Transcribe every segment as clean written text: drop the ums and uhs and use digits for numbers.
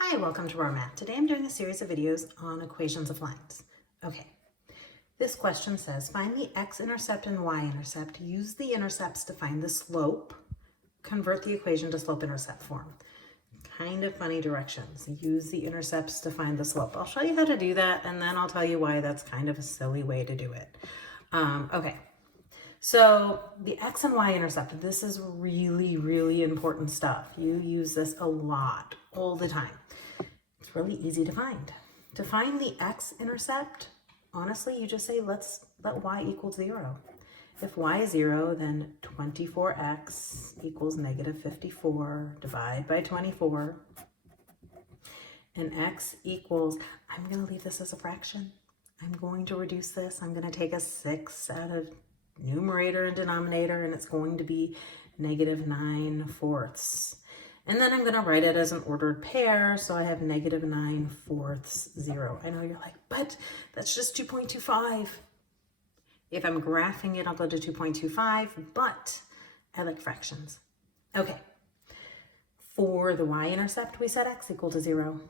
Hi, welcome to our math. Today I'm doing a series of videos on equations of lines. Okay, this question says, find the x-intercept and y-intercept. Use the intercepts to find the slope. Convert the equation to slope-intercept form. Kind of funny directions. Use the intercepts to find the slope. I'll show you how to do that, and then I'll tell you why that's kind of a silly way to do it. Okay, so the x and y-intercept, this is really important stuff. You use this a lot, all the time. It's really easy to find. To find the x-intercept, honestly, you just say, let y equal 0. If y is 0, then 24x equals negative 54. Divide by 24. And x equals, I'm going to leave this as a fraction. I'm going to reduce this. I'm going to take a 6 out of numerator and denominator, and it's going to be negative 9/4. And then I'm going to write it as an ordered pair, so I have negative 9/4, 0. I know you're like, but that's just 2.25. If I'm graphing it, I'll go to 2.25, but I like fractions. Okay, for the y-intercept, we set x equal to 0.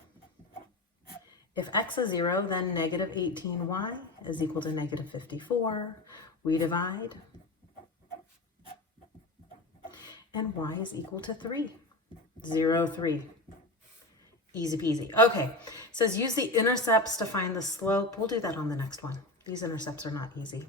If x is 0, then negative 18y is equal to negative 54. We divide, and y is equal to 3. 0, 3. Easy peasy. Okay, it says use the intercepts to find the slope. We'll do that on the next one. These intercepts are not easy.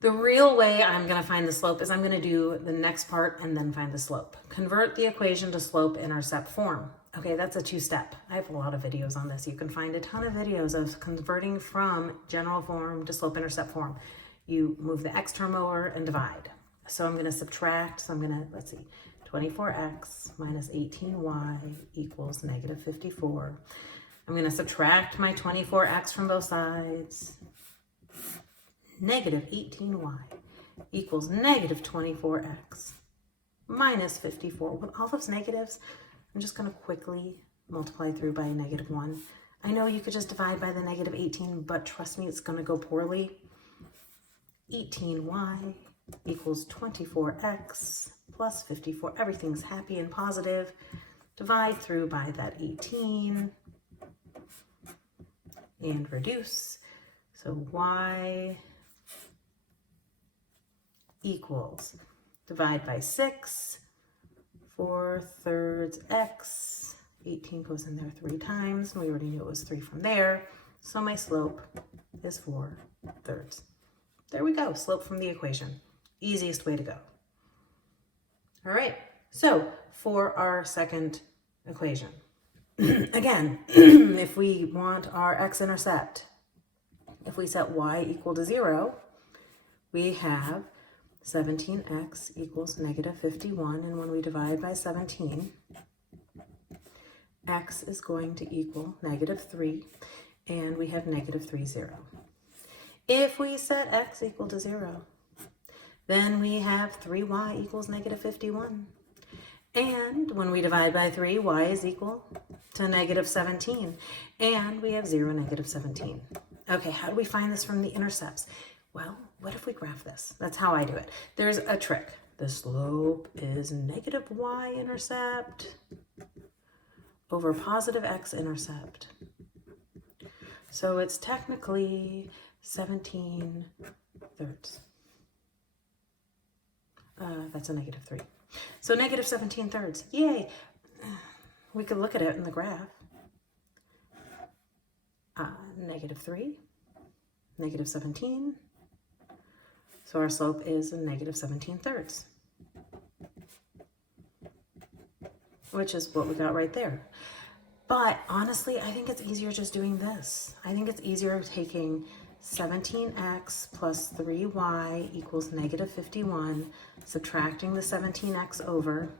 The real way I'm going to find the slope is I'm going to do the next part and then find the slope. Convert the equation to slope-intercept form. Okay, that's a two-step. I have a lot of videos on this. You can find a ton of videos of converting from general form to slope-intercept form. You move the x term over and divide. So I'm going to subtract. So I'm going to, let's see, 24x minus 18y equals negative 54. I'm going to subtract my 24x from both sides. Negative 18y equals negative 24x minus 54. With all those negatives, I'm just going to quickly multiply through by a negative 1. I know you could just divide by the negative 18, but trust me, it's going to go poorly. 18y equals 24x plus 54. Everything's happy and positive. Divide through by that 18 and reduce. So y equals, divide by 6, 4/3 x. 18 goes in there 3 times. We already knew it was 3 from there. So my slope is 4/3. There we go, slope from the equation. Easiest way to go. All right, so for our second equation, again, if we want our x-intercept, if we set y equal to 0, we have 17x equals negative 51, and when we divide by 17, x is going to equal negative 3, and we have negative 3, 0. If we set x equal to 0, then we have 3y equals negative 51. And when we divide by 3, y is equal to negative 17. And we have 0, negative 17. Okay, how do we find this from the intercepts? Well, what if we graph this? That's how I do it. There's a trick. The slope is negative y-intercept over positive x-intercept. So it's technically 17/3. That's a negative 3. So negative 17/3. Yay! We could look at it in the graph. Negative 3, negative 17. So our slope is a negative 17/3, which is what we got right there. But honestly, I think it's easier just doing this. I think it's easier taking 17x plus 3y equals negative 51, subtracting the 17x over.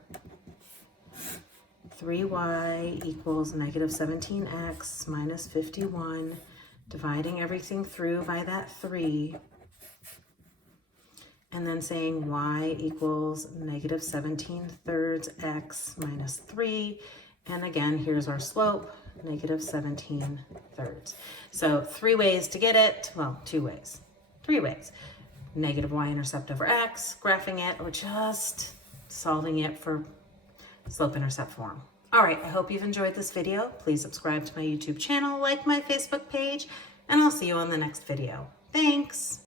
3y equals negative 17x minus 51, dividing everything through by that 3, and then saying y equals negative 17/3 x minus 3. And again, here's our slope, negative 17/3. So 3 ways to get it. Well, 2 ways. 3 ways. Negative y-intercept over x, graphing it, or just solving it for slope-intercept form. All right, I hope you've enjoyed this video. Please subscribe to my YouTube channel, like my Facebook page, and I'll see you on the next video. Thanks.